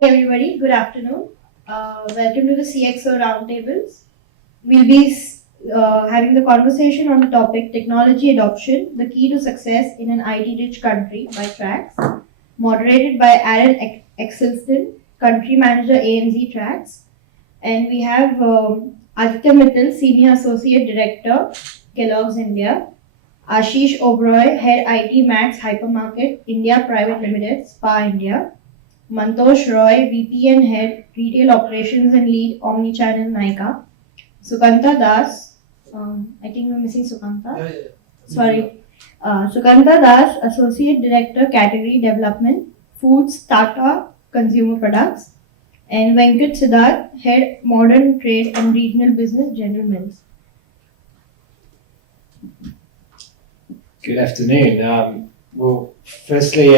Hey everybody, good afternoon. Welcome to the CXO Roundtables. We'll be having the conversation on the topic Technology Adoption, the Key to Success in an IT-Rich Country by Trax, moderated by Aaron Eccleston, Country Manager ANZ Trax. And we have Aditya Mittal, Senior Associate Director, Kellogg's India, Ashish Oberoi, Head IT Max Hypermarket, India Private Limited, SPA India, Mantosh Roy, VP and Head, Retail Operations and Lead, Omnichannel Nykaa. Sukanta Das, I think we're missing Sukanta. Yeah. Sorry. Sukanta Das, Associate Director, Category Development, Foods, Tata Consumer Products. And Venkat Siddharth, Head, Modern Trade and Regional Business, General Mills. Good afternoon. Well, firstly,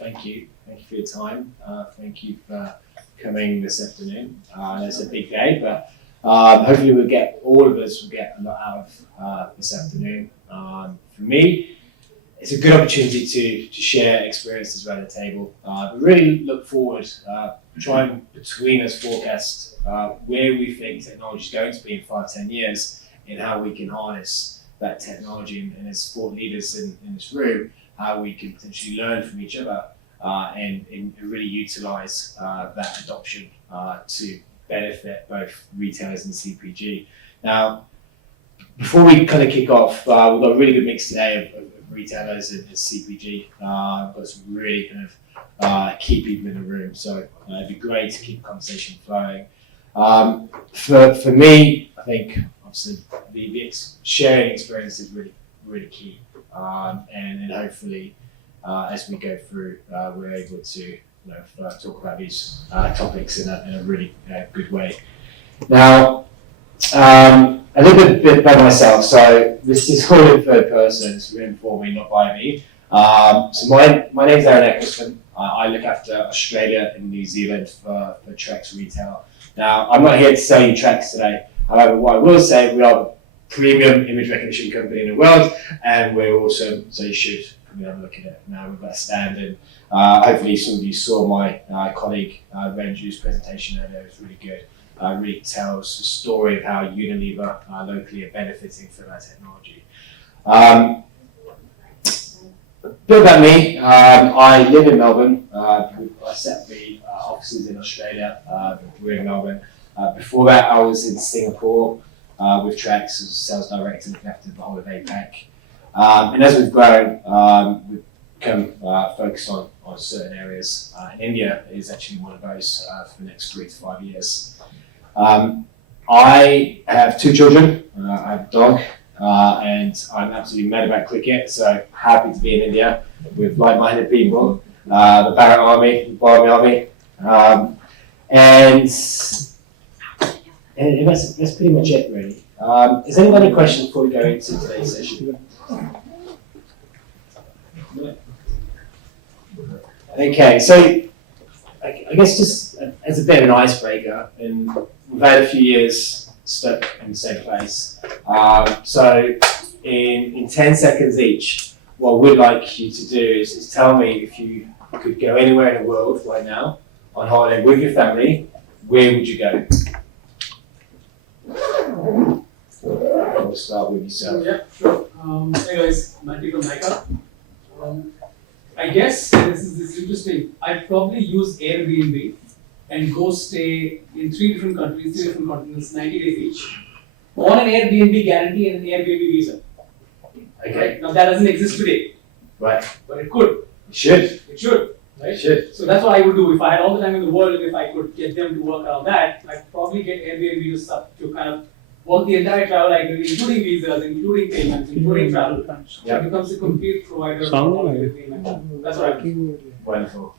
thank you for your time. Thank you for coming this afternoon. It's a big day, but hopefully all of us will get a lot out of this afternoon. For me, it's a good opportunity to share experiences around the table. But really look forward, try and between us forecast where we think technology is going to be in 5-10 years and how we can harness that technology, and as thought leaders in this room, how we can potentially learn from each other and really utilize that adoption to benefit both retailers and CPG. Now, before we kind of kick off, we've got a really good mix today of retailers and CPG. We've got some really kind of key people in the room, so it'd be great to keep the conversation flowing. For me, I think obviously the sharing experience is really key, and hopefully as we go through, we're able to talk about these topics in a really good way. Now, a little bit about myself. So this is all in third person. It's written for me, not by me. So my name is Aaron Eccleston. I look after Australia and New Zealand for Trax Retail. Now, I'm not here to sell you Trax today. However, what I will say, we are the premium image recognition company in the world, and we're also, so you should come and have a look at it now. We've got a stand, and hopefully some of you saw my colleague Renju's presentation earlier. It was really good. Really tells the story of how Unilever locally are benefiting from that technology. A bit about me. I live in Melbourne. I set up the offices in Australia. We're in Melbourne. Before that, I was in Singapore with Trax as a sales director looking after the whole of APAC. And as we've grown, we've become focused on certain areas. And India is actually one of those for the next 3 to 5 years. I have 2 children. I have a dog. And I'm absolutely mad about cricket, so happy to be in India with like-minded people, the Barrett Army, the Barmy Army, and that's pretty much it, really. Is there any other questions before we go into today's session? Okay, so I guess just as a bit of an icebreaker, and we've had a few years stuck in the same place. So in 10 seconds each, what I would like you to do is tell me if you could go anywhere in the world right now on holiday with your family, where would you go? We'll start with yourself. Yeah, sure. Hey guys, Matty from Nykaa. I guess this is interesting. I'd probably use Airbnb and go stay in 3 different countries, 3 different continents, 90 days each, on an Airbnb guarantee and an Airbnb visa. Okay. Now that doesn't exist today. Right. But it could. It should. It should. Right? It should. So that's what I would do if I had all the time in the world. If I could get them to work around that, I'd probably get Airbnb to kind of work the entire travel itinerary, including visas, including payments, including travel. Yeah. It becomes a complete provider of all everything. That's what I do. Wonderful.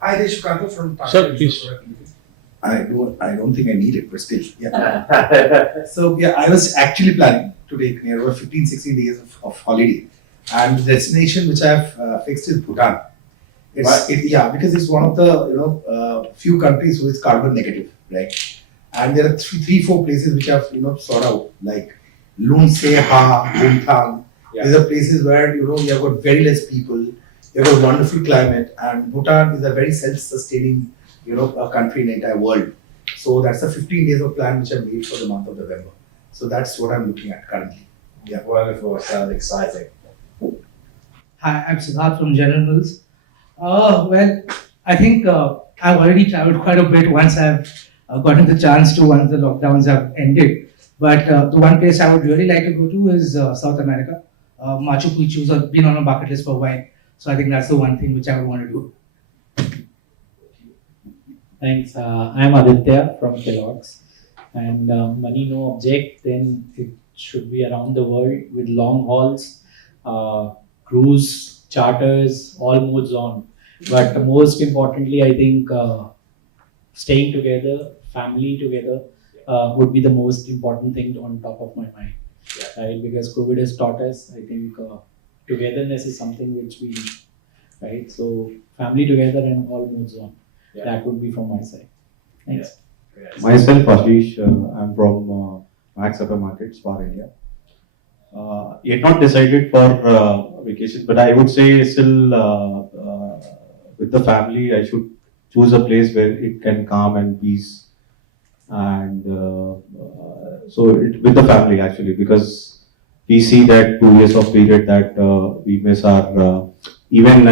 Hi, this is Sukanta from Tata Sir, Consumer please. Products. I don't think I need it, but still, yeah. So yeah, I was actually planning to take near about 15-16 days of holiday, and the destination which I have fixed is Bhutan. Because it's one of the few countries who is carbon negative, right? And there are 3-4 places which I've sought out, like Lung Seha, Bhutan. Yeah. These are places where you have got very less people, you have a wonderful climate, and Bhutan is a very self-sustaining a country in the entire world. So that's the 15 days of plan which I made for the month of November. So that's what I'm looking at currently. Yeah. Wonderful. Sounds exciting. Hi, I'm Siddharth from General Mills. Well, I think I've already traveled quite a bit once I've gotten the chance to, once the lockdowns have ended. But the one place I would really like to go to is South America. Machu Picchu has been on a bucket list for a while. So I think that's the one thing which I would want to do. Thanks. I'm Aditya from Kellogg's. And money no object, then it should be around the world with long hauls, cruise, charters, all modes on. But most importantly, I think staying together, family together, would be the most important thing on top of my mind. Right? Because COVID has taught us, I think togetherness is something which we need. Right? So family together and all modes on. Yeah. That would be from my side. Thanks. Myself, Ashish, I'm from Max Hypermarket, Spar India. Yet not decided for vacation, but I would say still with the family, I should choose a place where it can calm and peace. And with the family actually, because we see that 2 years of period that we miss our, even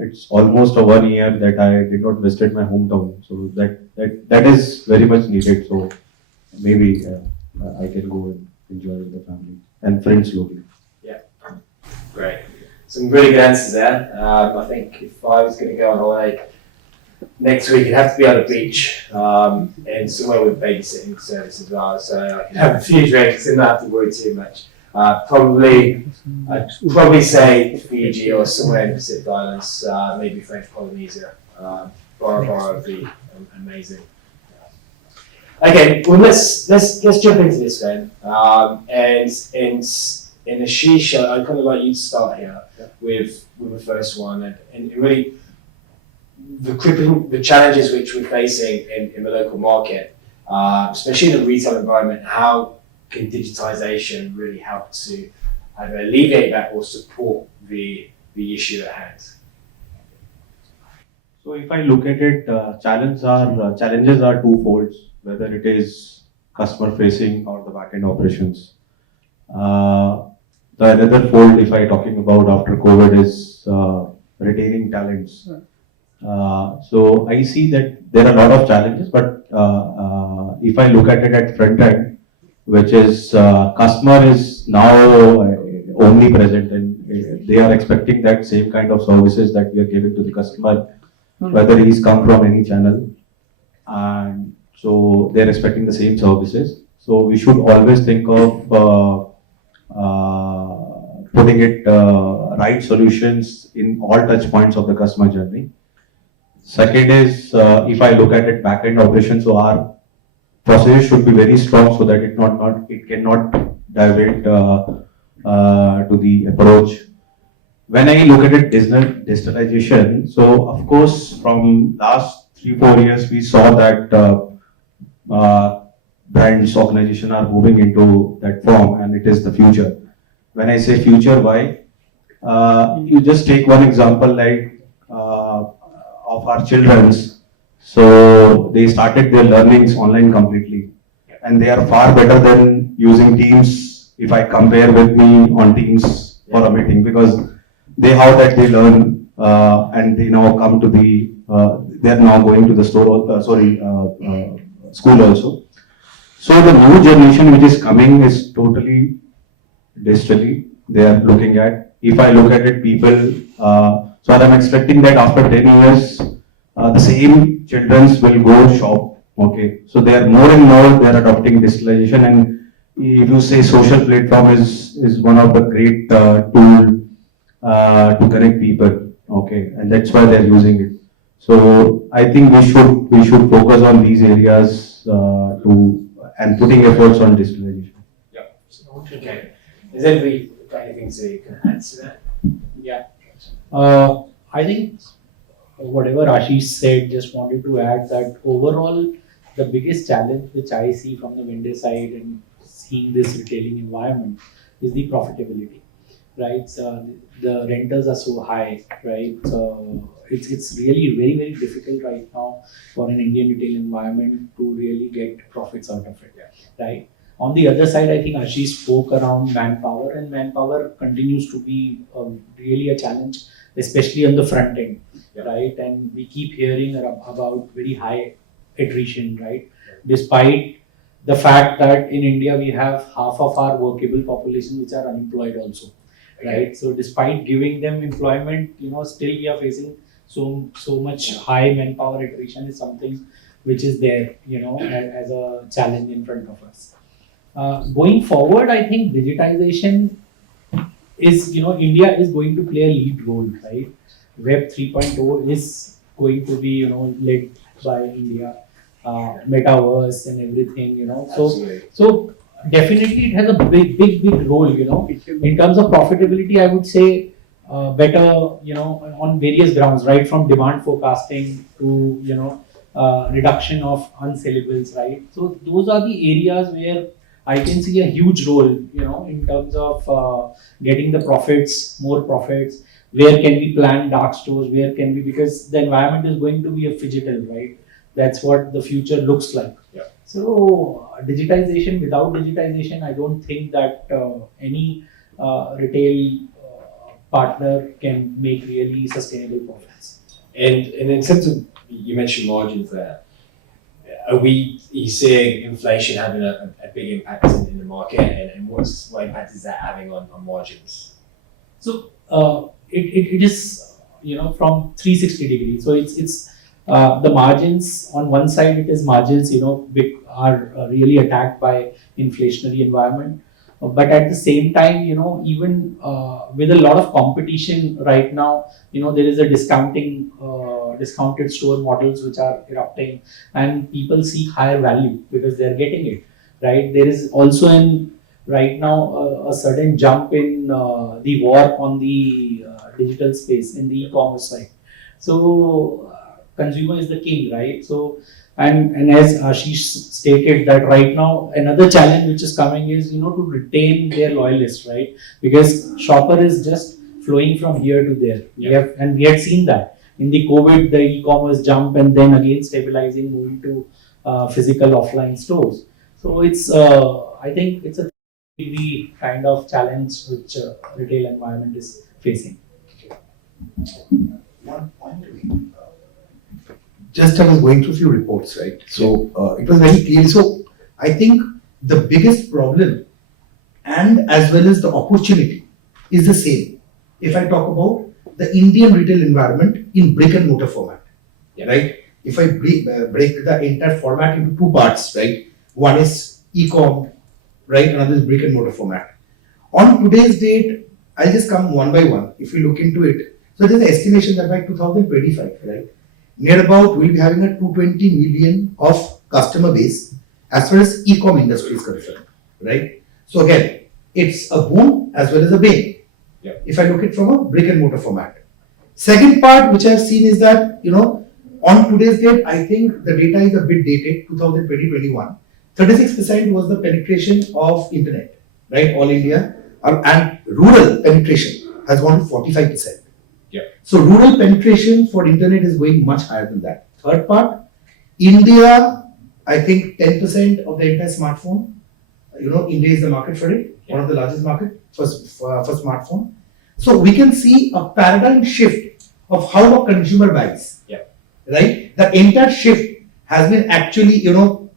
it's almost a 1 year that I did not visit my hometown. So that is very much needed. So maybe I can go and enjoy with the family and friends locally. Great. Some really good answers there. I think if I was going to go on holiday next week, it'd have to be on a beach and somewhere with babysitting service as well. So I can have a few drinks and not have to worry too much. I'd probably say Fiji or somewhere in the Pacific Islands, maybe French Polynesia. Bora Bora would be amazing. Okay, well let's jump into this then. And Ashish, I'd kind of like you to start here with the first one, and really the challenges which we're facing in the local market, especially in the retail environment. How can digitization really help to either alleviate that or support the issue at hand? So if I look at it, challenges are twofold, whether it is customer facing or the backend operations. The another fold, if I talking about after COVID, is retaining talents. So I see that there are a lot of challenges, but if I look at it at front end, which is customer is now omnipresent, and they are expecting that same kind of services that we are giving to the customer, whether he's come from any channel, and so they're expecting the same services. So we should always think of putting it right solutions in all touch points of the customer journey. Second is, if I look at it back-end operations, so our processes should be very strong so that it cannot divert to the approach. When I look at it digitalization, so of course from last 3-4 years we saw that brands, organization are moving into that form, and it is the future. When I say future, why? You just take one example like of our children's. So they started their learnings online completely, and they are far better than using Teams. If I compare with me on Teams for a meeting, because they how that they learn and they now come to the they are now going to the school also. So the new generation which is coming is totally digitally they are looking at. If I look at it, people, so I'm expecting that after 10 years, the same children will go shop. Okay, so they are more and more they are adopting digitalization, and if you say social platform is one of the great tool to connect people. Okay, and that's why they are using it. So I think we should focus on these areas and putting efforts on digitalization. Yeah. Okay. Is anybody got anything to add to that? Yeah. I think whatever Ashish said, just wanted to add that overall, the biggest challenge which I see from the vendor side and seeing this retailing environment is the profitability. right? So the rentals are so high, right? So it's really very difficult right now for an Indian retail environment to really get profits out of it, right? On the other side, I think Ashish spoke around manpower, and manpower continues to be really a challenge, especially on the front end, right? And we keep hearing about very high attrition, right? Despite the fact that in India we have half of our workable population which are unemployed also, right? So despite giving them employment, still we are facing so much high manpower attrition is something which is there, as a challenge in front of us. Going forward, I think digitization is, India is going to play a lead role, right? Web 3.0 is going to be, led by India, metaverse and everything, So definitely it has a big role, In terms of profitability, I would say better, on various grounds, right? From demand forecasting to, reduction of unsellables, right? So those are the areas where I can see a huge role, in terms of getting the profits, more profits. Where can we plan dark stores? Where can we, because the environment is going to be a phygital, right? That's what the future looks like. So digitization, without digitization, I don't think that any retail partner can make really sustainable profits. And in terms of, you mentioned margins there. Are you seeing inflation having a big impact in the market, and what impact is that having on margins? So it is, from 360 degrees. So it's the margins on one side, it is margins, are really attacked by inflationary environment. But at the same time, even with a lot of competition right now, there is a discounted store models which are erupting, and people see higher value because they are getting it, right? There is also right now a sudden jump in the war on the digital space in the e-commerce side. So consumer is the king, right? So and as Ashish stated that right now another challenge which is coming is to retain their loyalists, right? Because shopper is just flowing from here to there. We had seen that in the COVID, the e-commerce jump, and then again stabilizing, moving to physical offline stores. So it's I think it's a the kind of challenge which retail environment is facing. One point to me. Just I was going through a few reports, right? So it was very clear. So I think the biggest problem and as well as the opportunity is the same. If I talk about the Indian retail environment in brick and mortar format, right? If I break the entire format into two parts, right? One is e-com, right? Another is brick and mortar format. On today's date, I'll just come one by one. If you look into it, so there's an estimation that by 2025, right? Near about we'll be having a 220 million of customer base as far as e-com industry is concerned, right? So again, it's a boom as well as a bane. If I look at it from a brick and mortar format. Second part which I've seen is that, on today's date, I think the data is a bit dated, 2020-21. 36% was the penetration of internet, right? All India, and rural penetration has gone to 45%. So rural penetration for internet is going much higher than that. Third part, India, I think 10% of the entire smartphone, India is the market for it, one of the largest market for smartphone. So we can see a paradigm shift of how a consumer buys, right? The entire shift has been actually,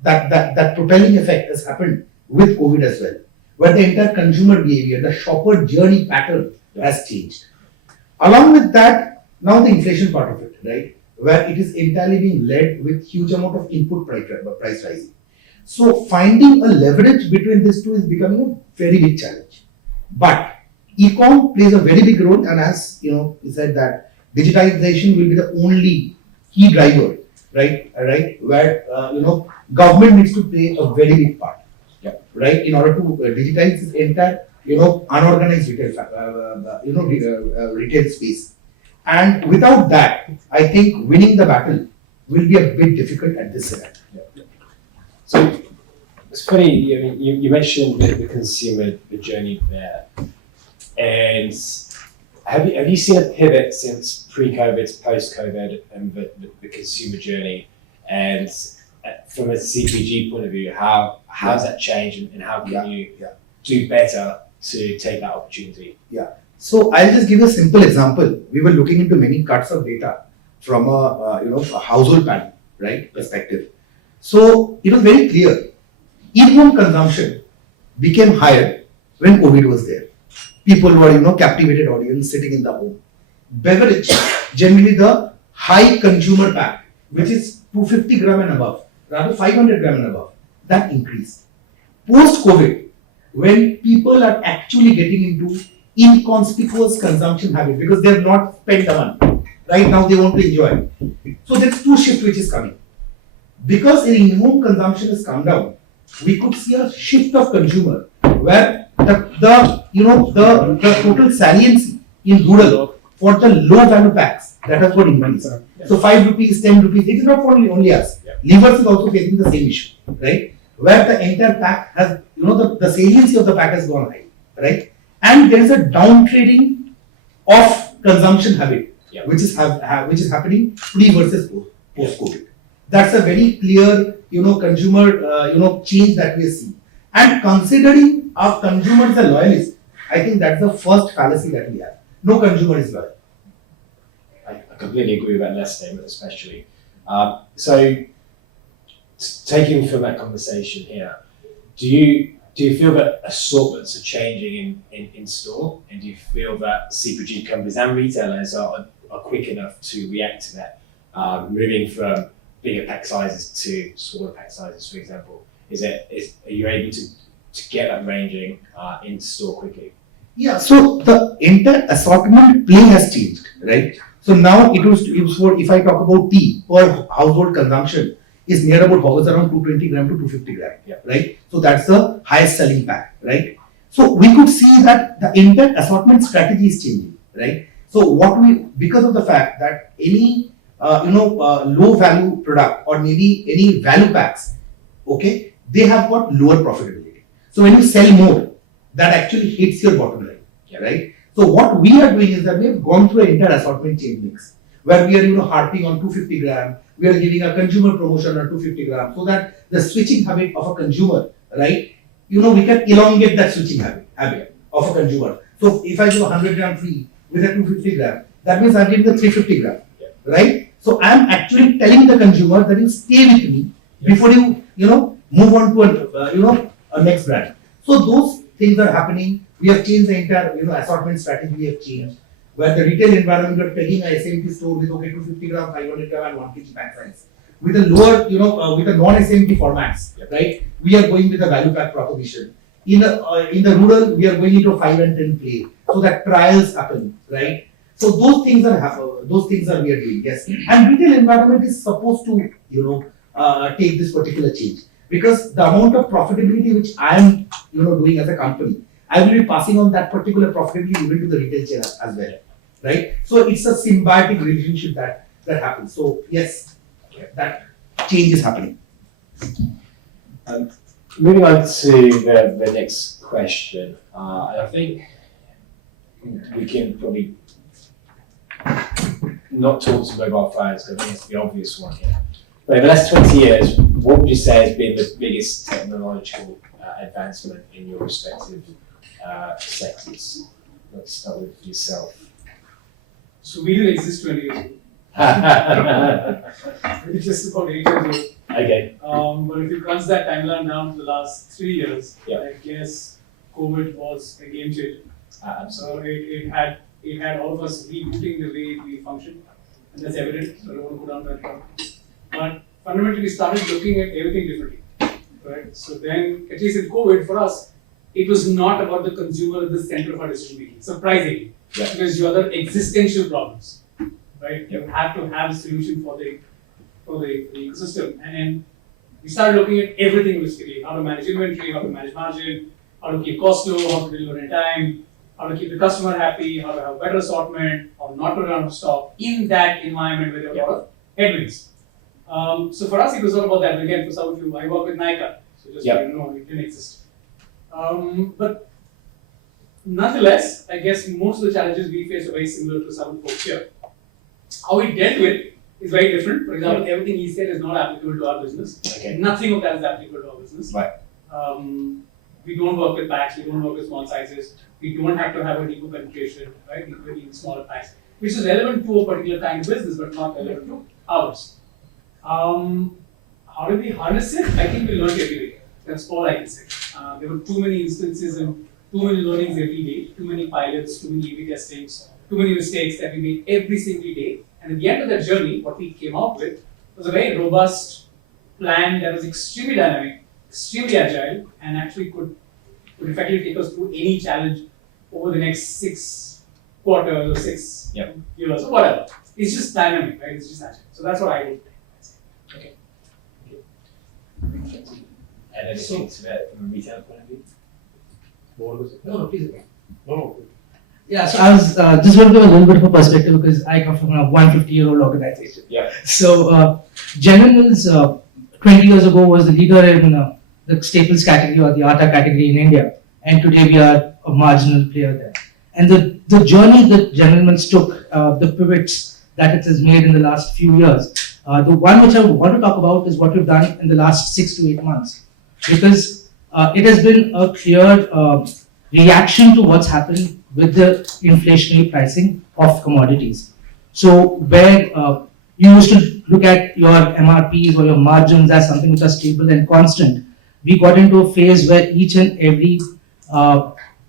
that propelling effect has happened with COVID as well, where the entire consumer behavior, the shopper journey pattern has changed. Along with that, now the inflation part of it, right, where it is entirely being led with huge amount of input price rising. So finding a leverage between these two is becoming a very big challenge. But e-com plays a very big role, and as he said that digitization will be the only key driver, right, where government needs to play a very big part, right, in order to digitize this entire unorganized retail space. And without that, I think winning the battle will be a bit difficult at this event. So it's funny, you mentioned the consumer journey there. And have you seen a pivot since pre-COVID to post-COVID and the consumer journey? And from a CPG point of view, how's that changed and how can you do better to take that opportunity? So I'll just give you a simple example. We were looking into many cuts of data from a household panel, right, perspective. So it was very clear. In-home consumption became higher when COVID was there. People were, captivated audience sitting in the home. Beverage, generally the high consumer pack, which is 250 gram and above, rather 500 gram and above, that increased. Post-COVID, when people are actually getting into inconspicuous consumption habit because they have not spent the money. Right now they want to enjoy. So there's two shifts which is coming. Because in-home consumption has come down, we could see a shift of consumer where the total saliency in rural for the low value packs that has got increased. So 5 rupees, 10 rupees, it is not only us. Levers is also facing the same issue, right? Where the entire pack has, the saliency of the pack has gone high, right? And there is a down trading of consumption habit, which is happening pre versus post COVID. That's a very clear, consumer, change that we are seeing. And considering our consumers are loyalists, I think that's the first fallacy that we have. No consumer is loyal. I completely agree with that last statement, especially. So, taking from that conversation here, do you feel that assortments are changing in store, and do you feel that CPG companies and retailers are quick enough to react to that, moving from bigger pack sizes to smaller pack sizes, for example? Are you able to get that ranging into store quickly? Yeah, so the entire assortment play has changed, right? So now it was for, if I talk about tea per household consumption, is near about hovers around 220 gram to 250 gram, right? So that's the highest selling pack, right? So we could see that the entire assortment strategy is changing, right? So because of the fact that any low value product or maybe any value packs, okay, they have got lower profitability. So when you sell more, that actually hits your bottom line, right? So what we are doing is that we have gone through an entire assortment change mix, where we are harping on 250 gram, we are giving a consumer promotion on 250 gram, so that the switching habit of a consumer, right? We can elongate that switching habit of a consumer. So if I give 100 gram free with a 250 gram, that means I'm giving the 350 gram, right? So I'm actually telling the consumer that you stay with me before you move on to a next brand. So those things are happening. We have changed the entire assortment strategy. We have changed where the retail environment we are pegging a SMT store with 250 gram, 500 gram, and 1 kg pack size. With a lower, with the non-SMT formats, right? We are going with a value pack proposition. In the rural, we are going into 5 and 10 play, so that trials happen, right? So those things are happening. Those things are we are doing, yes. And retail environment is supposed to, take this particular change, because the amount of profitability which I am, doing as a company, I will be passing on that particular profitability even to the retail chain as well, right? So it's a symbiotic relationship that happens. So yes, that change is happening. Moving on to the next question, I think we can probably not talk to mobile phones because I think it's the obvious one here. But in the last 20 years, what would you say has been the biggest technological advancement in your respective sectors? Let's start with yourself. So we didn't exist 20 years ago. We're just about 8 years old. Okay. But if you crunch that timeline down to the last 3 years, Yeah. I guess COVID was a game changer. Absolutely. So it had all of us rebooting the way we function, and that's evident. So I don't want to go down that path. But fundamentally, we started looking at everything differently, right? So then, at least in COVID, for us, it was not about the consumer at the center of our decision making. Surprisingly, because you other existential problems, right? You have to have a solution for the ecosystem, and then we started looking at everything holistically: how to manage inventory, how to manage margin, how to keep costs low, how to deliver in time, how to keep the customer happy, how to have better assortment, how not to run out of stock in that environment where there are a lot of headwinds. So for us, it was all about that. Again, for some of you, I work with Nykaa, so just so you know, it didn't exist. But Nonetheless, I guess most of the challenges we face are very similar to some folks here. How we dealt with is very different. For example, everything he said is not applicable to our business. Okay. Nothing of that is applicable to our business. Right. We don't work with packs, we don't work with small sizes, we don't have to have a deeper penetration, right? Even smaller packs, which is relevant to a particular kind of business, but not relevant to ours. How do we harness it? I think we learned every day. That's all I can say. There were too many instances and too many learnings every day, too many pilots, too many A/B testings, too many mistakes that we made every single day. And at the end of that journey, what we came out with was a very robust plan that was extremely dynamic, extremely agile, and actually could effectively take us through any challenge over the next 6 quarters or 6 years or whatever. It's just dynamic, right? It's just agile. So that's what I would say. And anything to that from a retail point of view? No, please. Yeah, so I was just going to give a little bit of a perspective because I come from a 150-year-old organization. Yeah. So General Mills 20 years ago was the leader in the staples category or the atta category in India, and today we are a marginal player there. And the journey that General Mills took, the pivots that it has made in the last few years, the one which I want to talk about is what we've done in the last 6 to 8 months, because it has been a clear reaction to what's happened with the inflationary pricing of commodities. So where you used to look at your MRPs or your margins as something which are stable and constant, we got into a phase where each and every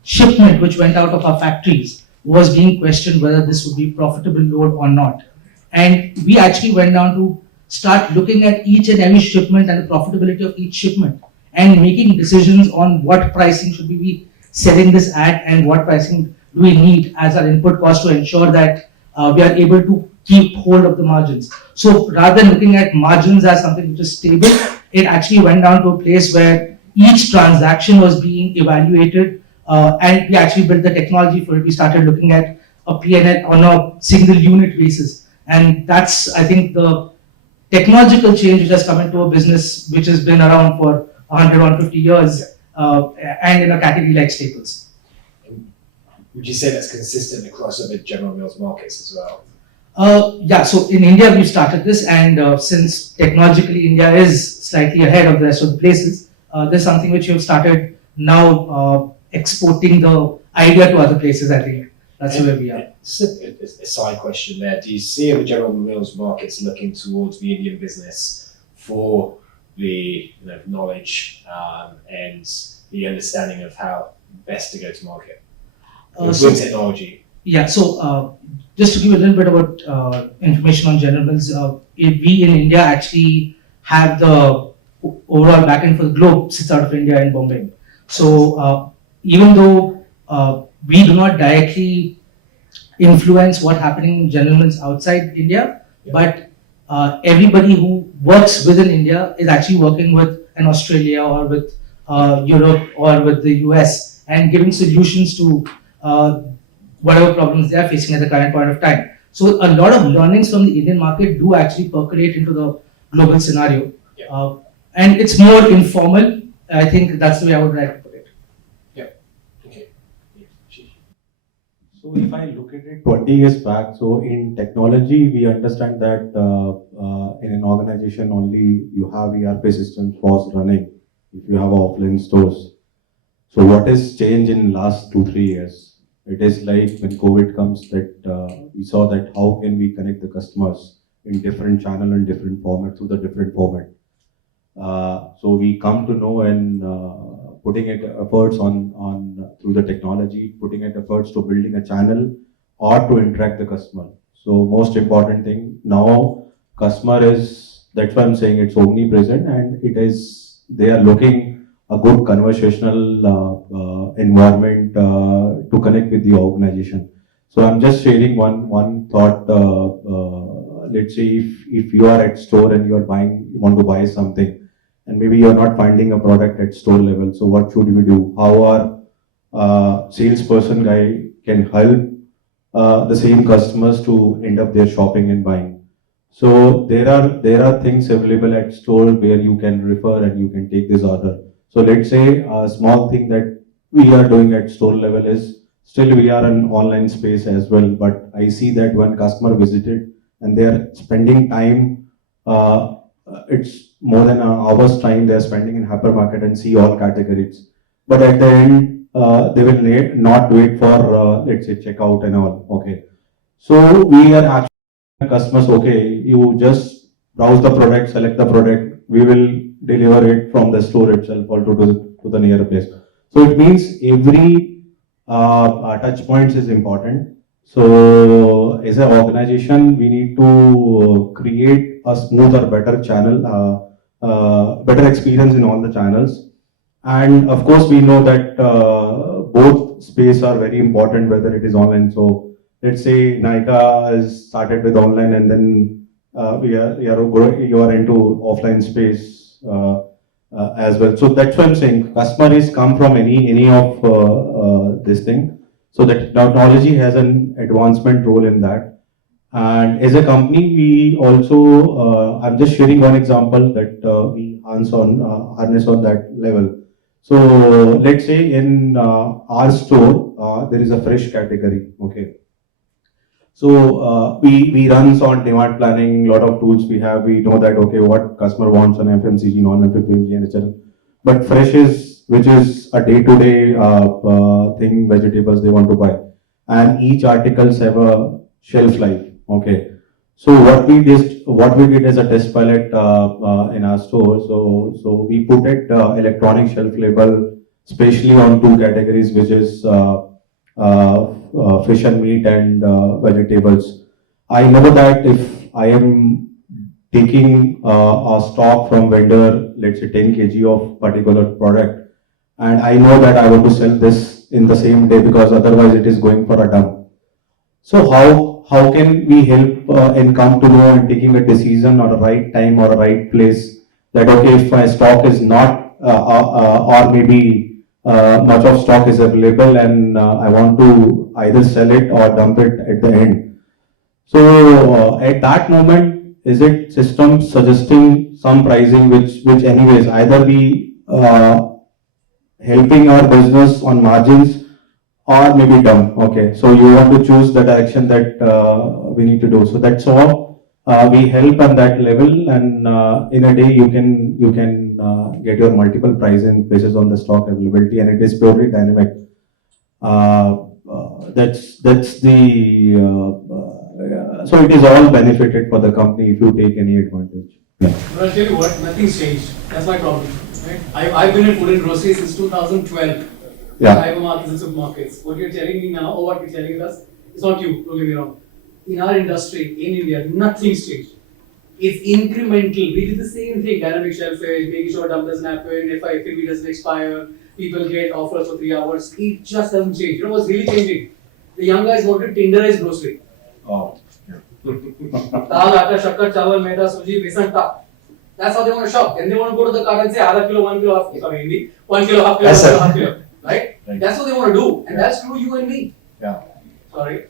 shipment which went out of our factories was being questioned whether this would be profitable load or not. And we actually went down to start looking at each and every shipment and the profitability of each shipment and making decisions on what pricing should we be selling this at and what pricing do we need as our input cost to ensure that we are able to keep hold of the margins. So rather than looking at margins as something which is stable, it actually went down to a place where each transaction was being evaluated, and we actually built the technology for it. We started looking at a P&L on a single unit basis. And that's, I think, the technological change which has come into a business which has been around for 100, 150 years, and in a category like staples. Would you say that's consistent across other General Mills markets as well? Yeah, so in India we've started this, and since technologically India is slightly ahead of the rest of the places, there's something which we've started now exporting the idea to other places. I think that's where we are. A side question there. Do you see other General Mills markets looking towards the Indian business for the knowledge and the understanding of how best to go to market with technology? Yeah, so just to give you a little bit about information on General Mills, we in India actually have the overall backend for the globe sits out of India in Bombay. So even though we do not directly influence what's happening in General Mills outside India, but everybody who works within India is actually working with an Australia or with Europe or with the US and giving solutions to whatever problems they are facing at the current point of time. So a lot of learnings from the Indian market do actually percolate into the global scenario. And it's more informal. I think that's the way I would like to put it. Yeah. Okay. So if I look at it 20 years back, so in technology, we understand that in an organization only you have ERP systems was running if you have offline stores. So what has changed in last 2-3 years? It is like when COVID comes that we saw that how can we connect the customers in different channel and different format through the different format. So we come to know and putting it efforts on through the technology, putting it efforts to building a channel or to interact the customer. So most important thing now customer is, that's why I'm saying it's omnipresent, and it is, they are looking a good conversational environment to connect with the organization. So I'm just sharing one thought. Let's say if you are at store and you want to buy something, and maybe you're not finding a product at store level. So what should we do? How our salesperson guy can help the same customers to end up their shopping and buying. So there are things available at store where you can refer and you can take this order. So let's say a small thing that we are doing at store level is Still, we are an online space as well, but I see that when customer visited and they are spending time, it's more than an hour's time they are spending in hypermarket and see all categories. But at the end, they will not wait for, let's say, checkout and all. Okay. So we are actually customers, okay, you just browse the product, select the product, we will deliver it from the store itself or to the nearest place. So it means every touch points is important. So as an organization, we need to create a smoother, better channel, better experience in all the channels. And of course, we know that both space are very important, whether it is online. So let's say Nykaa has started with online, and then you are into offline space as well. So that's what I'm saying. Customer is come from any of this thing. So that technology has an advancement role in that. And as a company, we also, I'm just sharing one example that we harness on that level. So let's say in our store, there is a fresh category. Okay. So we runs on demand planning, lot of tools we have. We know that okay, what customer wants on FMCG, non-FMCG, and etc. But fresh is which is a day-to-day thing, vegetables they want to buy, and each articles have a shelf life. Okay. So what we did as a test pilot in our store. So we put it electronic shelf label, especially on two categories, which is fish and meat and vegetables. I know that if I am taking a stock from vendor, let's say 10 kg of particular product, and I know that I want to sell this in the same day because otherwise it is going for a dump. So how can we help and come to know and taking a decision or a right time or a right place that okay, if my stock is not or maybe much of stock is available and I want to either sell it or dump it at the end. So at that moment, is it system suggesting some pricing which anyways either be helping our business on margins or maybe dump. Okay, so you want to choose the direction that we need to do. So that's all we help on that level, and in a day you can get your multiple pricing basis on the stock availability, and it is purely dynamic. That's the so it is all benefited for the company if you take any advantage. Yeah. But I'll tell you what, nothing's changed. That's my problem. Right? I've been in food and grocery since 2012. Yeah. Hypermarkets and supermarkets. What you're telling me now, or what you're telling us, is not you. Don't get me wrong. In our industry, in India, nothing's changed. It's incremental. We did the same thing. Dynamic shelfage, making sure dump doesn't happen, if FMB doesn't expire, people get offers for 3 hours. It just doesn't change. You know what's really changing? The young guys want to tenderize grocery. Oh. Dal, atta, shakkar, chawal, maida, suji, besan, ta. That's how they want to shop. Then they want to go to the cart and say, half kilo, 1 kilo, half kilo. Sorry, Hindi. 1 kilo, half kilo, 1 kilo, half kilo. Right? That's what they want to do. And that's true you and me. Yeah. Sorry.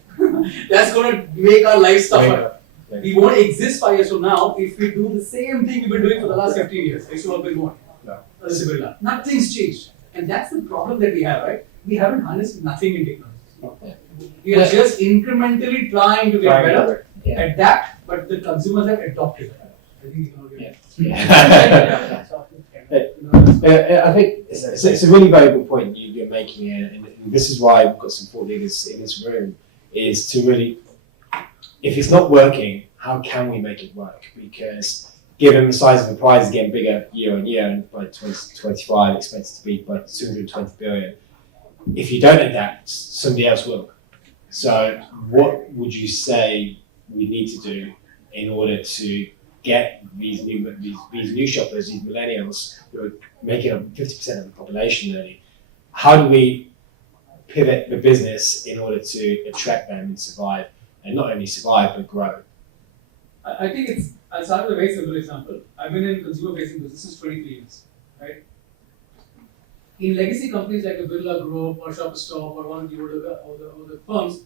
That's going to make our lives tougher. We won't exist 5 years from now if we do the same thing we've been doing for the last 15 years. I should have been more. Yeah. Nothing's changed. And that's the problem that we have, right? We haven't harnessed nothing in technology. We are just incrementally trying to get better, adapt, but the consumers have adopted it. I think you know, I think it's a really valuable point you're making here, and this is why we've got some thought leaders in this room, is to really, if it's not working, how can we make it work? Because given the size of the prize is getting bigger year on year, and by 2025 expected to be by 220 billion, if you don't adapt, somebody else will. So what would you say we need to do in order to get these new shoppers, these millennials, who are making up 50% of the population nearly? How do we pivot the business in order to attract them and survive, and not only survive but grow? I think I'll start with a very simple example. I've been in consumer-facing businesses 23 years, right? In legacy companies like the Birla Group or Shopper Stop or one of the older firms,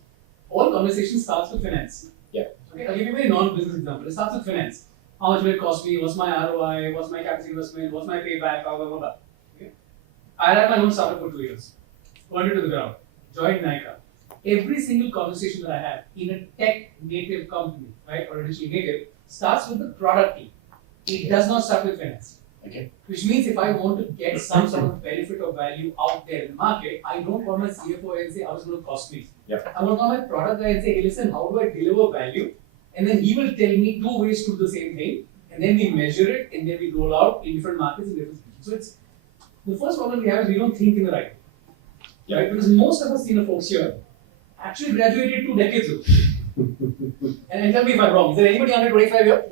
all conversation starts with finance. Yeah. Okay, I'll give you a very non-business example. It starts with finance. How much will it cost me? What's my ROI? What's my capital investment? What's my payback? Blah, blah, blah, blah. Okay? I had my own startup for 2 years. Turned it to the ground. joined Nykaa, every single conversation that I have in a tech native company, right, or a digital native, starts with the product team. It does not start with finance. Okay. Which means if I want to get some sort of benefit or value out there in the market, I don't call my CFO and say, how is it going to cost me? Yep. I want to call my product guy and say, hey, listen, how do I deliver value? And then he will tell me 2 ways to do the same thing. And then we measure it and then we roll out in different markets in different regions. So it's the first problem we have is we don't think in the right way. Yep. Right? Because most of us senior folks here actually graduated 2 decades ago. And tell me if I'm wrong. Is there anybody under 25 here?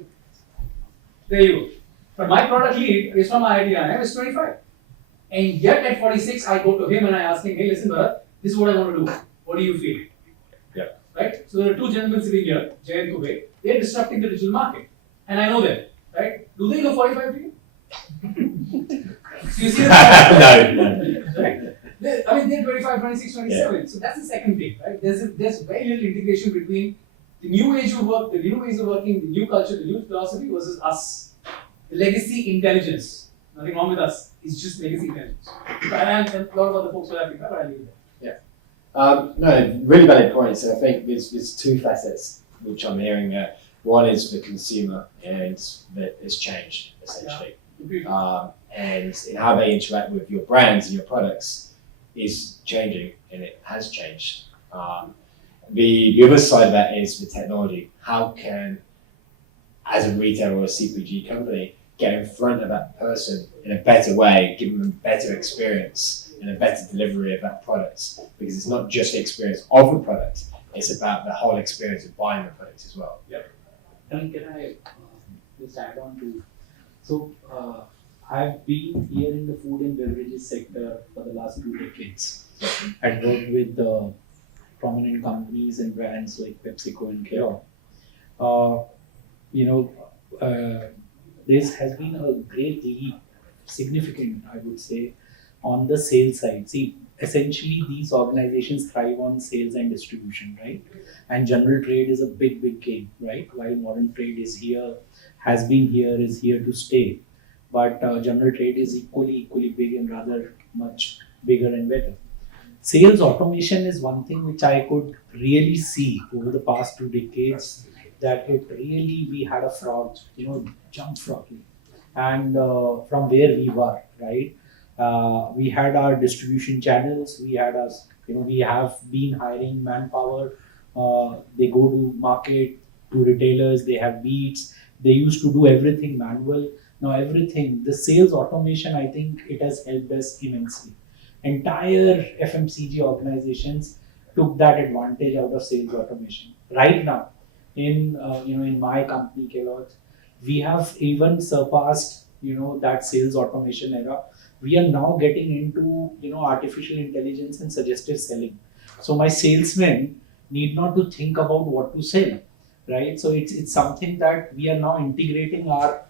There you go. But my product lead is from IIT is 25. And yet at 46, I go to him and I ask him, hey, listen, Bharat, this is what I want to do. What do you feel? Yeah. Right? So there are 2 gentlemen sitting here, Jay and Kubey. They're disrupting the digital market. And I know them. Right? Do they know 45 to you? So you see the No. right? I mean, they're 25, 26, 27. Yeah. So that's the second thing, right? There's very little integration between the new age of work, the new ways of working, the new culture, the new philosophy versus us. The legacy intelligence. Nothing wrong with us. It's just legacy intelligence. And a lot of other folks will have but I'll leave it there. No, really valid points. And I think there's 2 facets which I'm hearing there. One is the consumer, and that has changed essentially. Yeah. And in how they interact with your brands and your products is changing, and it has changed. The other side of that is the technology. How can, as a retailer or a CPG company, get in front of that person in a better way, give them a better experience and a better delivery of that product? Because it's not just the experience of the product, it's about the whole experience of buying the product as well. Yep. And can I just add on to? So I've been here in the food and beverages sector for the last 2 decades. I've worked with prominent companies and brands like PepsiCo and Kellogg. This has been a great leap, significant, I would say, on the sales side. See, essentially these organizations thrive on sales and distribution, right? And general trade is a big game, right? While modern trade is here, has been here, is here to stay. But general trade is equally big and rather much bigger and better. Sales automation is one thing which I could really see over the past 2 decades, that it really, we had a frog, jump froggy. And from where we were, right? We had our distribution channels, we have been hiring manpower, they go to market, to retailers, they have beats, they used to do everything manual. Now everything, the sales automation, I think it has helped us immensely. Entire FMCG organizations took that advantage out of sales automation. Right now, in my company, Kellogg, we have even surpassed, that sales automation era. We are now getting into, artificial intelligence and suggestive selling. So my salesmen need not to think about what to sell, right? So it's something that we are now integrating our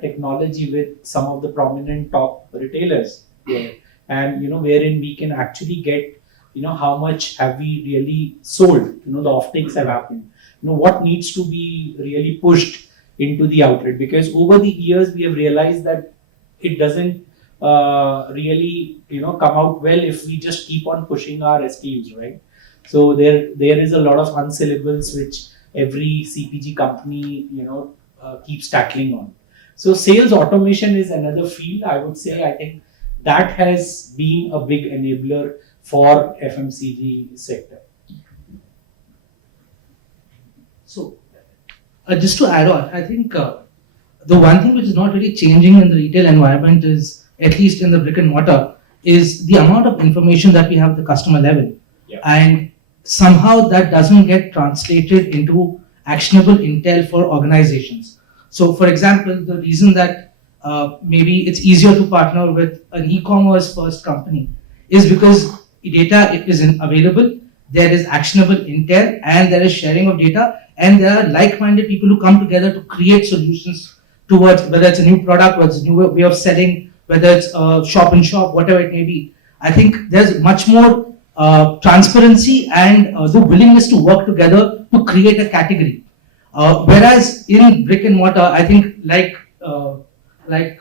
technology with some of the prominent top retailers here. And, wherein we can actually get, how much have we really sold, the offtakes have happened. What needs to be really pushed into the outlet, because over the years we have realized that it doesn't really come out well if we just keep on pushing our SKUs, right? So there is a lot of unsellables which every CPG company keeps tackling on. So sales automation is another field, I would say. I think that has been a big enabler for FMCG sector. So, just to add on, I think the one thing which is not really changing in the retail environment is, at least in the brick and mortar, is the amount of information that we have at the customer level. Yeah. And somehow that doesn't get translated into actionable intel for organizations. So, for example, the reason that maybe it's easier to partner with an e-commerce first company is because data isn't available, there is actionable intel, and there is sharing of data, and there are like-minded people who come together to create solutions towards, whether it's a new product, whether it's a new way of selling, whether it's shop in shop, whatever it may be. I think there's much more transparency and the willingness to work together to create a category. Whereas in brick and mortar, I think like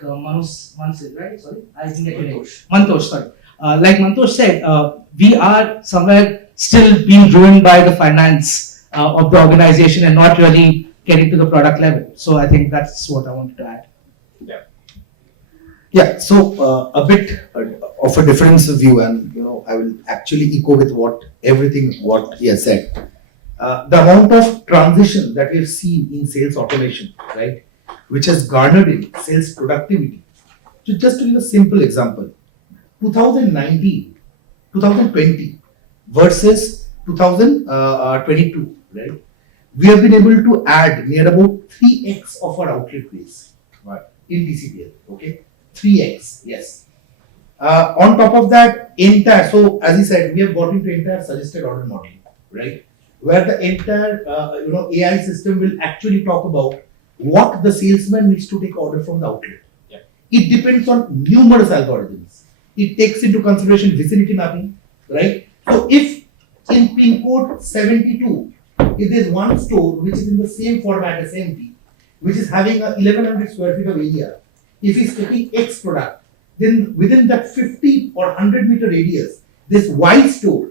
Manus said, right? Sorry, I think Mantosh. Sorry, like Mantosh said, we are somewhere still being driven by the finance of the organization and not really getting to the product level. So I think that's what I wanted to add. Yeah, so a bit of a difference of view, and I will actually echo with everything what he has said. The amount of transition that we have seen in sales automation, right, which has garnered in sales productivity. So just to give a simple example, 2019, 2020 versus 2022, right? We have been able to add near about 3x of our outlet base, right, in DCPL, okay? 3x, yes. On top of that, so as he said, we have got into entire suggested order model, right? Where the entire AI system will actually talk about what the salesman needs to take order from the outlet. Yeah. It depends on numerous algorithms. It takes into consideration vicinity mapping, right? So if in pin code 72, if there's one store which is in the same format as MP, which is having a 1100 square feet of area, if he's taking X product, then within that 50 or 100 meter radius, this Y store,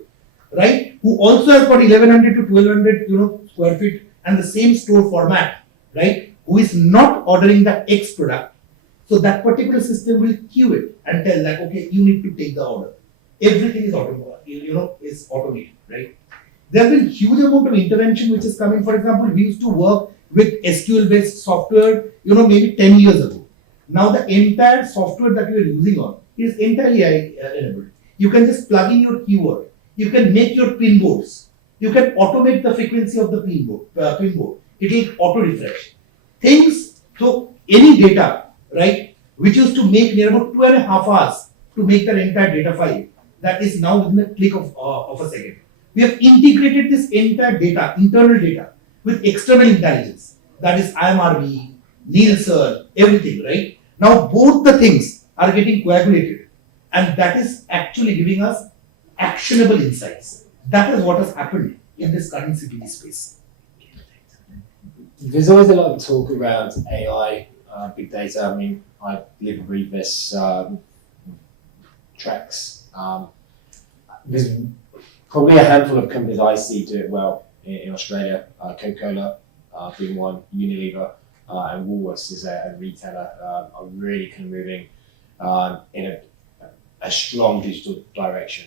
right, who also has got 1100 to 1200 square feet and the same store format, right, who is not ordering that X product, so that particular system will queue it and tell like, okay, you need to take the order. Everything is is automated, right? There has been huge amount of intervention which is coming. For example, we used to work with SQL based software, maybe 10 years ago. Now the entire software that you are using on is entirely AI enabled. You can just plug in your keyword. You can make your pin boards. You can automate the frequency of the pin board. It will auto refresh. Things, so any data, right, which used to make near about 2.5 hours to make the entire data file, that is now within a click of a second. We have integrated this entire data, internal data, with external intelligence. That is IMRB, Nielsen, everything, right? Now both the things are getting coagulated, and that is actually giving us actionable insights. That is what has happened in this current CPG space. There's always a lot of talk around AI, big data. I mean, I live and breathe this. Trax. There's probably a handful of companies I see do it well in Australia. Coca-Cola being one, Unilever, and Woolworths is a retailer are really kind of moving in a strong digital direction,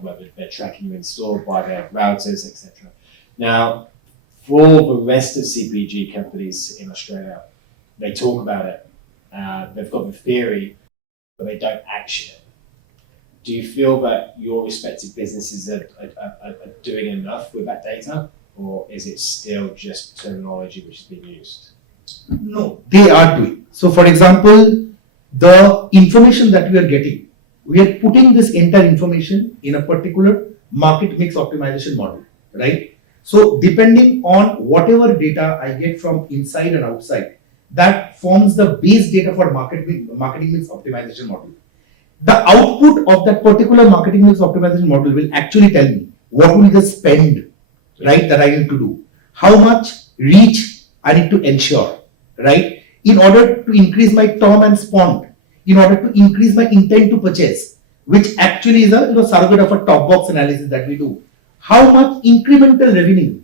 whether they're tracking you in store by their routers, etc. Now, for the rest of CPG companies in Australia, they talk about it. They've got the theory, but they don't action it. Do you feel that your respective businesses are doing enough with that data, or is it still just terminology which is being used? No, they are doing. So, for example, the information that we are getting, we are putting this entire information in a particular market mix optimization model, right? So, depending on whatever data I get from inside and outside, that forms the base data for marketing mix optimization model. The output of that particular marketing mix optimization model will actually tell me what will the spend, right, that I need to do, how much reach I need to ensure, right, in order to increase my term and spend, in order to increase my intent to purchase, which actually is a surrogate of a top box analysis that we do. How much incremental revenue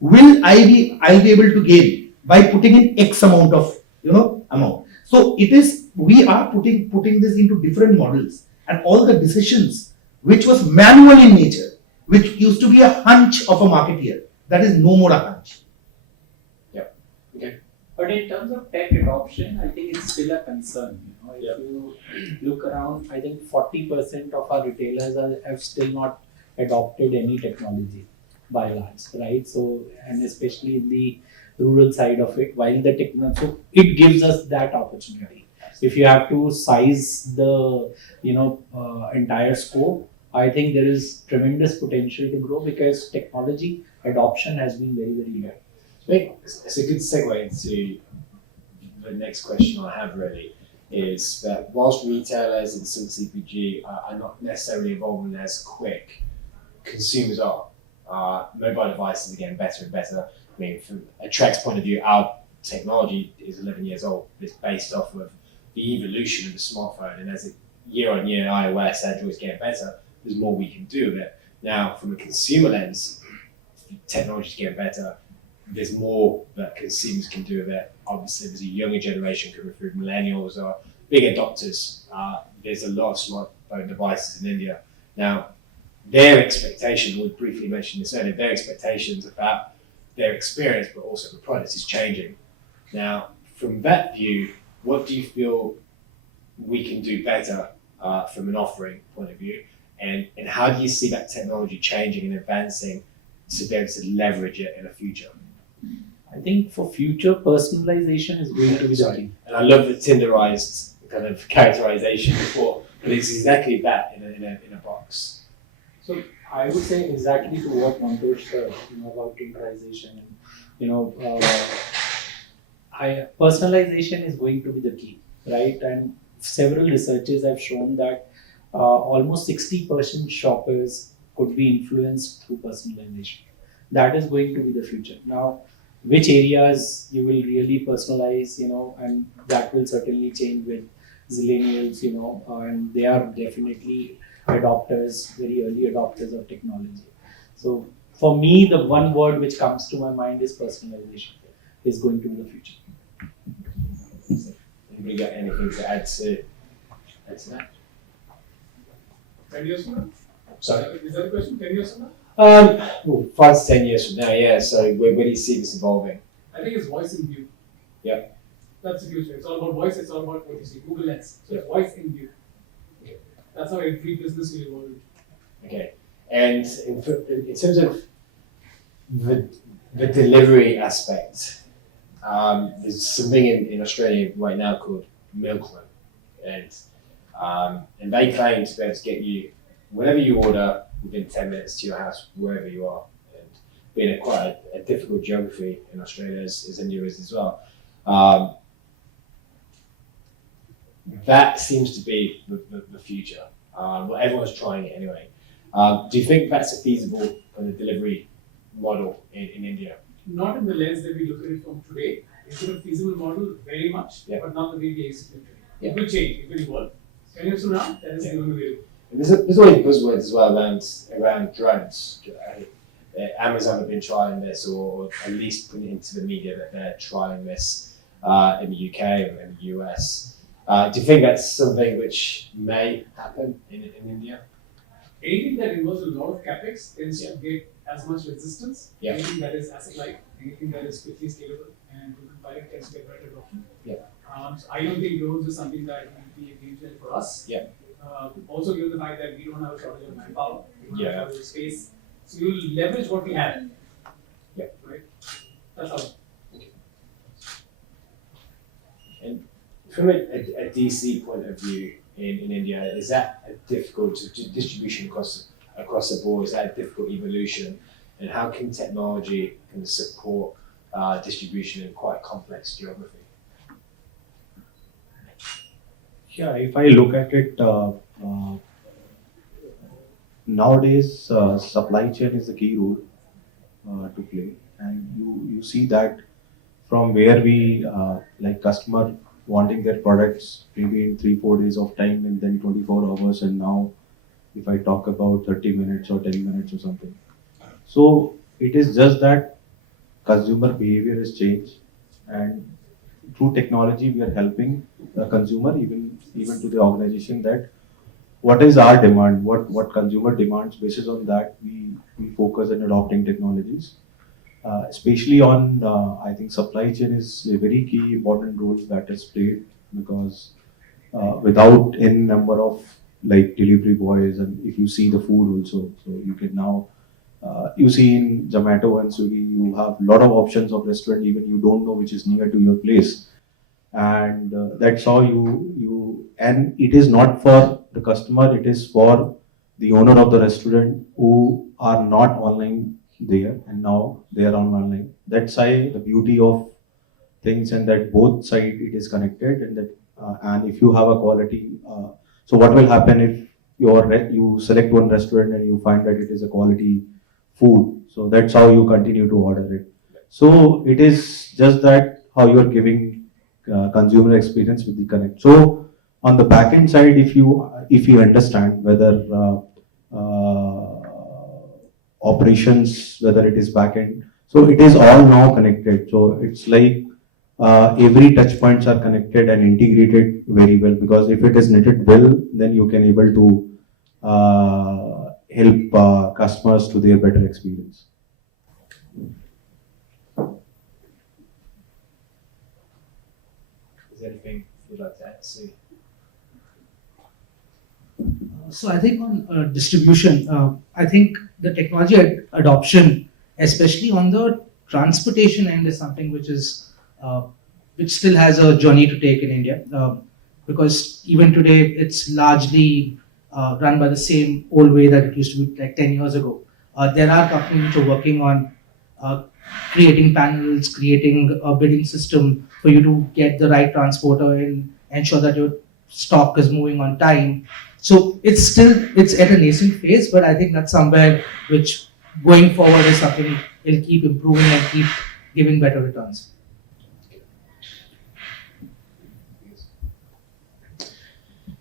will I be able to gain by putting in X amount of amount. So it is, we are putting this into different models, and all the decisions which was manual in nature, which used to be a hunch of a marketeer, that is no more a hunch. Yeah. Okay. But in terms of tech adoption, I think it's still a concern. If you look around, I think 40% of our retailers have still not adopted any technology by large, right? So, and especially in the rural side of it, while the technology, so it gives us that opportunity. If you have to size the entire scope, I think there is tremendous potential to grow because technology adoption has been very, very low. It's a good segue into the next question I have really, is that whilst retailers and some CPG are not necessarily evolving as quick, consumers are. Mobile devices are getting better and better. I mean, from a Trax point of view, our technology is 11 years old. It's based off of the evolution of the smartphone, and as it year on year, iOS, Android is getting better. There's more we can do with it. Now, from a consumer lens, technology is getting better. There's more that consumers can do with it. Obviously, there's a younger generation coming through. Millennials are big adopters. There's a lot of smartphone devices in India. Now, their expectation, we briefly mentioned this earlier, their expectations about their experience, but also the product is changing. Now, from that view, what do you feel we can do better from an offering point of view? And how do you see that technology changing and advancing to be able to leverage it in the future? I think for future, personalization is going to be the Sorry. key. And I love the Tinderized kind of characterization before, but it's exactly that in a box. So I would say exactly to what Mantosh said, about utilization and personalization is going to be the key, right? And several researches have shown that almost 60% shoppers could be influenced through personalization. That is going to be the future. Now, which areas you will really personalize, and that will certainly change with zillennials, and they are definitely adopters, very early adopters of technology. So for me, the one word which comes to my mind is personalization is going to be the future. Anybody got anything to add to that? 10 years from now? Sorry. Is that the question? 10 years from now? Well, 5 to 10 years from now, yeah. So where do you see this evolving? I think it's voice in view. Yep. That's the future. It's all about voice, it's all about what you see. Google Lens. So it's voice in view. That's how every business will evolve. Okay. And in terms of the delivery aspect, there's something in Australia right now called Milkman, and they claim to be able to get you whatever you order within 10 minutes to your house, wherever you are. And being quite a difficult geography in Australia as India is as well. That seems to be the future. Well, everyone's trying it anyway. Do you think that's a feasible kind of delivery model in India? Not in the lens that we look at it from today. It's a feasible model very much, Yeah. but not the way we execute it. Yeah. It will change, it will evolve. 10 years from now, that is the only way. And there's always buzzwords as well around drones. Amazon have been trying this, or at least putting it into the media that they're trying this in the UK or in the US. Do you think that's something which may happen in India? Anything that involves a lot of capex tends to get as much resistance. Yeah. Anything that is asset-light, anything that is quickly scalable and we can buy it tends to get better adoption. Yeah. So I don't think drones is something that will be a game changer for us. Yeah. Also given the fact that we don't have a shortage of manpower, we don't Yeah. have a shortage of space, so we will leverage what we have. Yeah. Right. That's how. From a DC point of view in India, is that a difficult distribution across the board? Is that a difficult evolution? And how can technology kind of support distribution in quite complex geography? Yeah, if I look at it, nowadays supply chain is the key role to play, and you see that from where we like customer wanting their products maybe in 3-4 days of time and then 24 hours, and now if I talk about 30 minutes or 10 minutes or something. So it is just that consumer behavior has changed, and through technology we are helping the consumer, even to the organization, that what is our demand, what consumer demands. Basis on that we focus on adopting technologies. Especially on, I think supply chain is a very key important role that is played, because without n number of like delivery boys, and if you see the food also, so you can now, you see in Zomato and Swiggy, you have a lot of options of restaurant, even you don't know which is near to your place. And that's how and it is not for the customer, it is for the owner of the restaurant who are not online there, and now they are on online. That's why the beauty of things, and that both side it is connected, and that and if you have a quality, so what will happen if you select one restaurant and you find that it is a quality food, so that's how you continue to order it. So it is just that how you are giving consumer experience with the connect. So On the backend side, if you understand whether operations, whether it is backend, so it is all now connected. So it's like every touch points are connected and integrated very well, because if it is knitted well, then you can able to help customers to their better experience. Is there anything you'd like to add, Sue? So I think on distribution, I think the technology adoption, especially on the transportation end, is something which is which still has a journey to take in India, because even today it's largely run by the same old way that it used to be like 10 years ago. There are companies which are working on creating panels, creating a bidding system for you to get the right transporter and ensure that your stock is moving on time. So it's at a nascent phase, but I think that's somewhere which going forward is something will keep improving and keep giving better returns.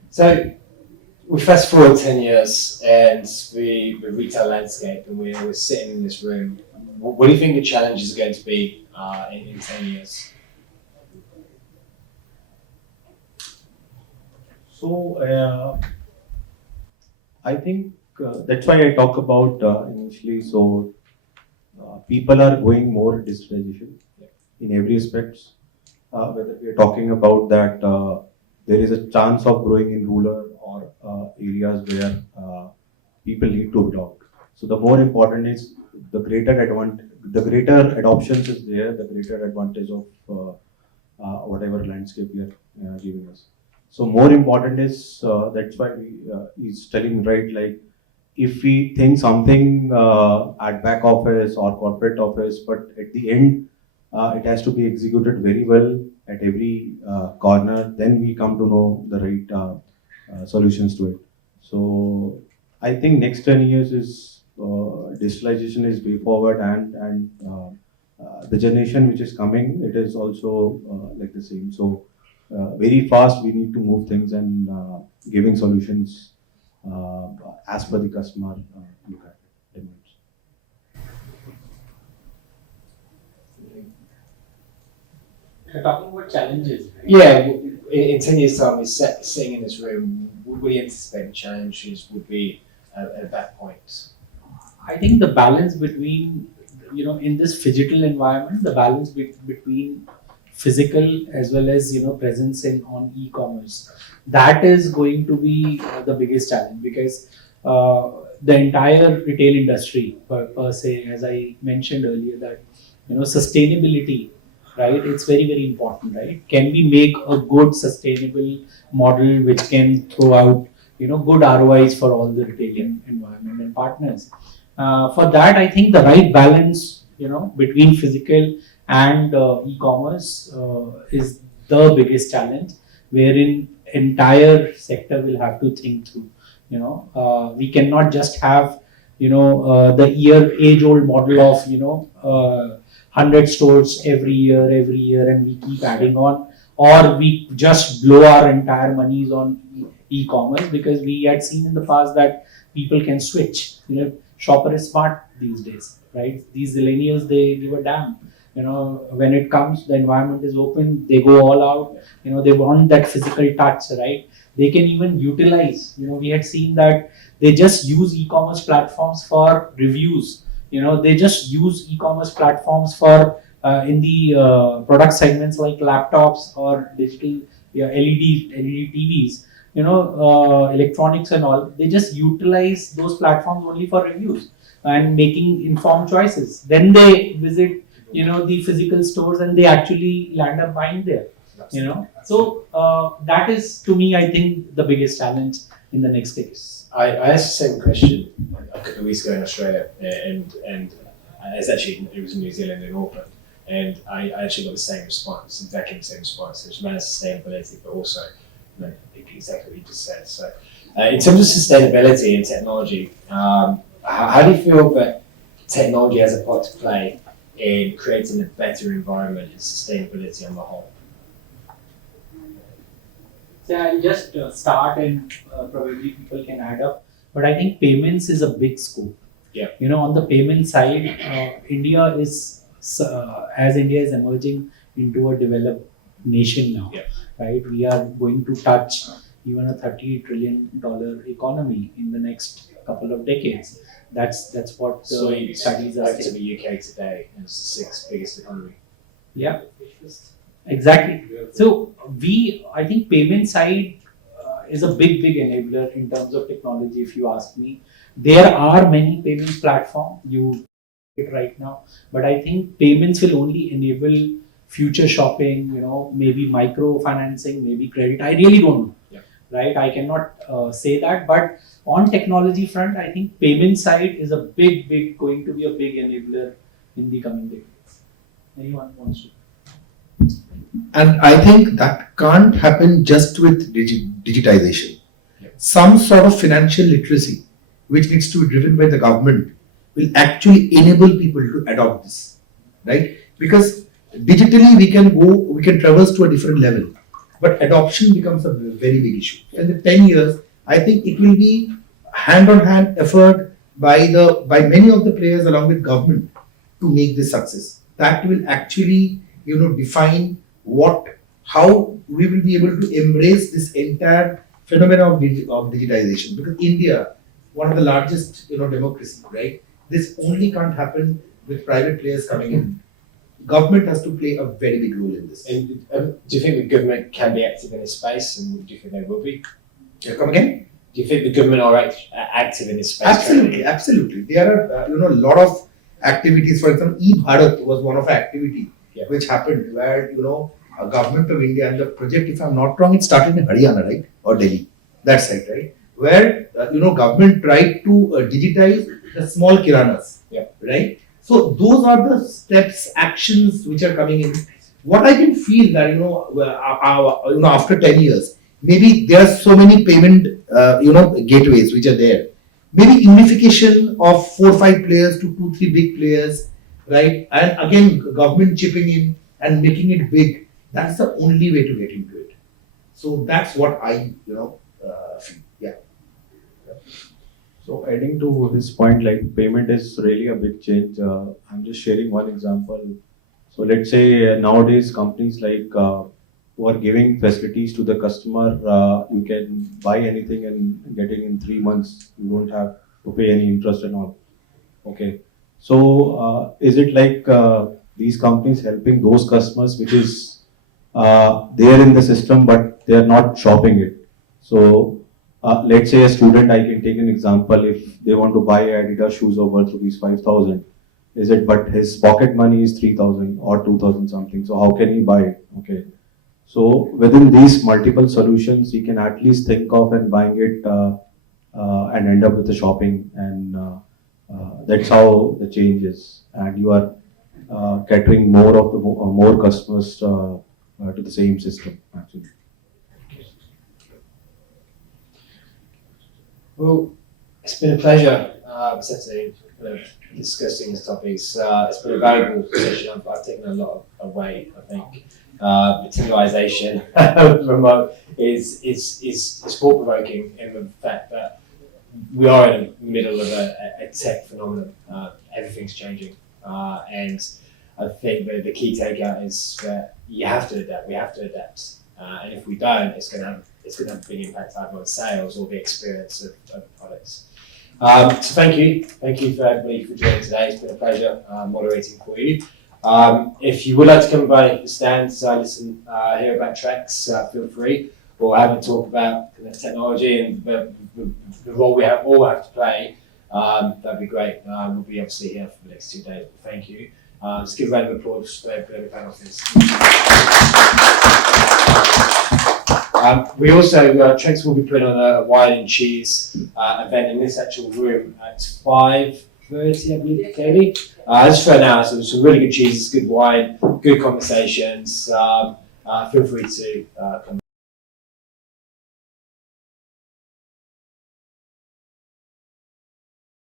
So we fast forward 10 years and the retail landscape, and we're sitting in this room. What do you think the challenge is going to be in 10 years? So I think that's why I talk about initially. So people are going more digitalization in every aspect. Whether we are talking about that, there is a chance of growing in rural or areas where people need to adopt. So the more important is the greater adoptions is there, the greater advantage of whatever landscape we are giving us. So more important is that's why he's telling right, like if we think something at back office or corporate office, but at the end it has to be executed very well at every corner, then we come to know the right solutions to it. So I think next 10 years is digitalization is way forward, and the generation which is coming, it is also like the same. So very fast we need to move things and giving solutions as per the customer look at it. Demands. You're talking about challenges, right? Yeah, in 10 years' time, we're sitting in this room. What do you anticipate the challenges would be at that point? I think the balance between, in this phygital environment, the balance between physical as well as, presence on e-commerce, that is going to be the biggest challenge, because the entire retail industry per se, as I mentioned earlier, that, sustainability, right? It's very, very important, right? Can we make a good sustainable model which can throw out, good ROIs for all the retail environment and partners? For that, I think the right balance, between physical and e-commerce is the biggest challenge, wherein entire sector will have to think through. We cannot just have, the age-old model of, 100 stores every year, and we keep adding on, or we just blow our entire monies on e-commerce, because we had seen in the past that people can switch. Shopper is smart these days, right? These millennials, they give a damn. When it comes, the environment is open, they go all out. They want that physical touch, right? They can even utilize. We had seen that they just use e-commerce platforms for reviews. They just use e-commerce platforms for in the product segments like laptops or digital LED TVs. Electronics and all. They just utilize those platforms only for reviews and making informed choices. Then they visit, the physical stores, and they actually land up buying there. So that is, to me, I think the biggest challenge in the next days. I asked the same question a couple of weeks ago in Australia, and it was in New Zealand in Auckland, and I actually got the same response, exactly the same response. It was around sustainability, but also exactly what you just said. So, in terms of sustainability and technology, how do you feel that technology has a part to play in creating a better environment and sustainability on the whole? So I'll just start and probably people can add up. But I think payments is a big scope. Yeah. You know, on the payment side, India is as India is emerging into a developed nation now, Yeah. right? We are going to touch even a $30 trillion economy in the next couple of decades. That's what the So you studies are back to saying. the UK today, and it's the sixth biggest economy. Yeah, exactly. So I think payment side is a big enabler in terms of technology. If you ask me, there are many payments platform you it right now, but I think payments will only enable future shopping. You know, maybe micro financing, maybe credit. I really don't know. Yeah. Right? I cannot say that, but on technology front, I think payment side is a big going to be a big enabler in the coming decades. Anyone wants to? And I think that can't happen just with digitization. Yep. Some sort of financial literacy, which needs to be driven by the government, will actually enable people to adopt this, right? Because digitally we can traverse to a different level, but adoption becomes a very big issue. In the 10 years, I think it will be hand-on-hand effort by many of the players along with government to make this success. That will actually, define how we will be able to embrace this entire phenomenon of digitization. Because India, one of the largest, democracy, right? This only can't happen with private players coming in. Government has to play a very big role in this. And do you think the government can be active in this space, and do you think they will be? Come again? Do you think the government are active in this space? Absolutely. There are, a lot of activities. For example, e-Bharat was one of activity which happened where, a government of India, and the project, if I'm not wrong, it started in Haryana, right? Or Delhi. That side, right? Where, government tried to digitize the small kiranas, right? So those are the steps, actions which are coming in. What I can feel that, after 10 years, maybe there are so many payment, gateways which are there. Maybe unification of 4 or 5 players to 2 or 3 big players, right? And again, government chipping in and making it big. That's the only way to get into it. So that's what I, feel. Yeah. So adding to this point, like payment is really a big change. I'm just sharing one example. So let's say nowadays companies like who are giving facilities to the customer, you can buy anything and get it in 3 months. You don't have to pay any interest and all. Okay. So is it like these companies helping those customers which is there in the system but they are not shopping it? So let's say a student, I can take an example, if they want to buy Adidas shoes of worth rupees 5,000, is it, but his pocket money is 3,000 or 2,000 something, so how can he buy it? Okay. So within these multiple solutions, he can at least think of and buying it and end up with the shopping, and that's how the change is. And you are catering more of the more customers to the same system actually. Well, it's been a pleasure discussing these topics. It's been a valuable session. I've taken a lot away, I think. Materialization remote is thought-provoking in the fact that we are in the middle of a tech phenomenon. Everything's changing. And I think that the key takeout is that you have to adapt. We have to adapt. And if we don't, it's going to have a big impact either on sales or the experience of products. So thank you for everybody for joining today. It's been a pleasure moderating for you. If you would like to come by the stand to listen, hear about Trax, feel free, or have a talk about technology and the role we all have to play. That'd be great. We'll be obviously here for the next 2 days. Thank you. Let's give a round of applause for the panelists. We also, Trax will be putting on a wine and cheese event in this actual room at 5:30, I believe, Katie. Just for an hour, so some really good cheeses, good wine, good conversations. Feel free to come.